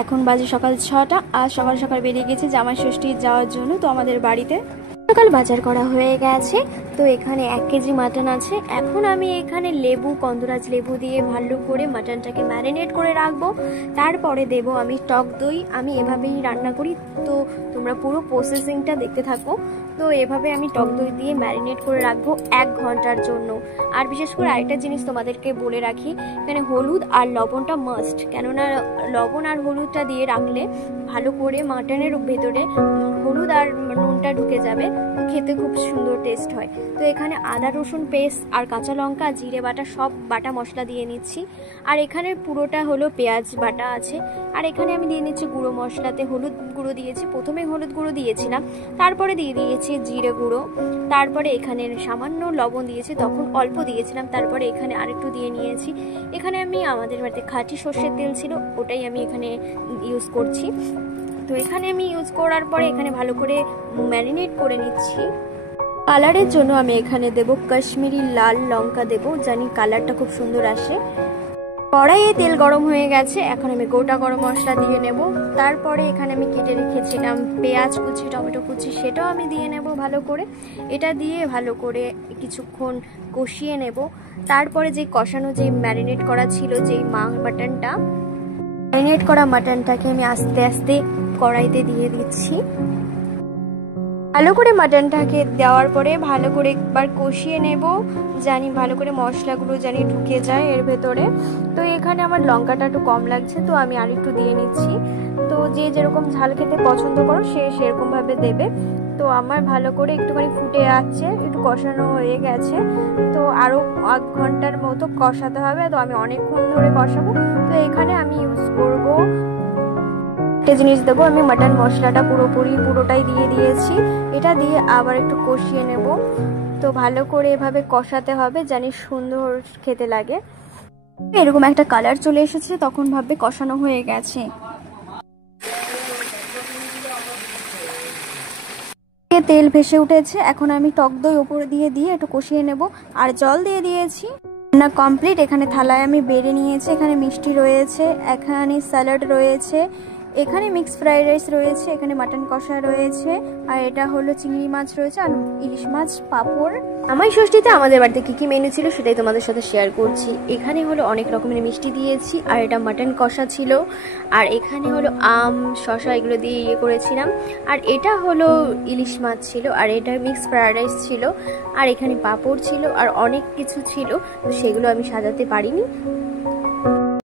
এখন বাজে সকাল 6টা। আজ সকাল সকাল বেরিয়ে গেছে জামাই ষষ্ঠী যাওয়ার জন্য। তো আমাদের বাড়িতে সকাল বাজার করা হয়ে গেছে। তো এখানে 1 কেজি মাটন আছে। এখন আমি এখানে লেবু, গন্ধরাজ লেবু দিয়ে ভালো করে মাটনটাকে ম্যারিনেট করে রাখবো। তারপরে দেব আমি টক দই। আমি এভাবেই রান্না করি, তো তোমরা পুরো প্রসেসিংটা দেখতে থাকো। তো এভাবে আমি টক দই দিয়ে ম্যারিনেট করে রাখবো 1 ঘন্টার জন্য। আর বিশেষ করে আরেকটা জিনিস তোমাদেরকে বলে রাখি, এখানে হলুদ আর লবণটা মাস্ট, কেননা লবণ আর হলুদটা দিয়ে রাখলে ভালো করে মাটনের ভেতরে হলুদ আর নুনটা ঢুকে যাবে, তো খেতে খুব সুন্দর টেস্ট হয়। তো এখানে আদা রসুন পেস্ট আর কাঁচা লঙ্কা, জিরে বাটা, সব বাটা মশলা দিয়ে নিচ্ছি। আর এখানে পুরোটা হলো পেঁয়াজ বাটা আছে। আর এখানে আমি দিয়ে নিচ্ছি গুঁড়ো মশলাতে হলুদ গুঁড়ো দিয়েছি, প্রথমে হলুদ গুঁড়ো দিয়েছিলাম, তারপরে দিয়ে দিয়েছি জিরে গুঁড়ো, তারপরে এখানে সামান্য লবণ দিয়েছি, তখন অল্প দিয়েছিলাম, তারপরে এখানে আরেকটু দিয়ে নিয়েছি। এখানে আমি আমাদের বাড়িতে খাঁটি সর্ষের তেল ছিল, ওটাই আমি এখানে ইউজ করছি। তো এখানে আমি ইউজ করার পরে এখানে ভালো করে ম্যারিনেট করে নিচ্ছি। কালারের জন্য আমি এখানে দেব কাশ্মীরি লাল লঙ্কা দেব, জানি কালারটা খুব সুন্দর আসে। কড়াইয়ে তেল গরম হয়ে গেছে, এখন আমি গোটা গরম মশলা দিয়ে নেব। তারপরে এখানে আমি কেটে রেখেছিলাম পেঁয়াজ কুচি, টমেটো কুচি, সেটাও আমি দিয়ে নেব ভালো করে। এটা দিয়ে ভালো করে কিছুক্ষণ কষিয়ে নেব। তারপরে যে কষানো, যে ম্যারিনেট করা ছিল যেই মাটনটা, ম্যারিনেট করা মাটনটাকে আমি আস্তে আস্তে কড়াইতে দিয়ে দিচ্ছি। ভালো করে মাটনটাকে দেওয়ার পরে ভালো করে একবার কষিয়ে নেব, জানি ভালো করে মশলাগুলো জানি ঢুকে যায় এর ভেতরে। তো এখানে আমার লঙ্কাটা একটু কম লাগছে, তো আমি আর একটু দিয়ে নিচ্ছি। তো যে যেরকম ঝাল খেতে পছন্দ করো সে সেরকম ভাবে দেবে। তো আমার ভালো করে একটুখানি ফুটে আসছে, একটু কষানো হয়ে গেছে। তো আরও 1 ঘন্টার মতো কষাতে হবে, তো আমি অনেকক্ষণ ধরে কষাবো। তো এখানে আমি ইউজ করবো একটা জিনিস দেবো, আমি মাটন মশলাটা পুরোটাই দিয়ে দিয়েছি। এটা দিয়ে আবার একটু কষিয়ে নেব। তো ভালো করে এভাবে কষাতে হবে, জানি সুন্দর খেতে লাগে। এরকম একটা কালার চলে এসেছে, তখন ভাববে কষানো হয়ে গেছে। তেল ভেসে উঠেছে, এখন আমি টক দই উপরে দিয়ে একটু কষিয়ে নেব। আর জল দিয়ে দিয়েছি। রান্না কমপ্লিট। এখানে থালায় আমি বেড়ে নিয়েছি। এখানে মিষ্টি রয়েছে, এখানে স্যালাড রয়েছে, এখানে মিক্স ফ্রাইড রাইস রয়েছে, এখানে মাটন কষা রয়েছে, আর এটা হলো চিংড়ি মাছ রয়েছে, আর ইলিশ মাছ, পাঁপড়। জামাই ষষ্ঠীতে আমাদের বাড়িতে কি কি মেনু ছিল সেটাই তোমাদের সাথে শেয়ার করছি। এখানে হলো অনেক রকমের মিষ্টি দিয়েছি, আর এটা মাটন কষা ছিল, আর এখানে হলো আম, শসা, এগুলো দিয়ে করেছিলাম। আর এটা হলো ইলিশ মাছ ছিল, আর এটা মিক্স ফ্রাইড রাইস ছিল, আর এখানে পাঁপড় ছিল, আর অনেক কিছু ছিল, সেগুলো আমি সাজাতে পারিনি।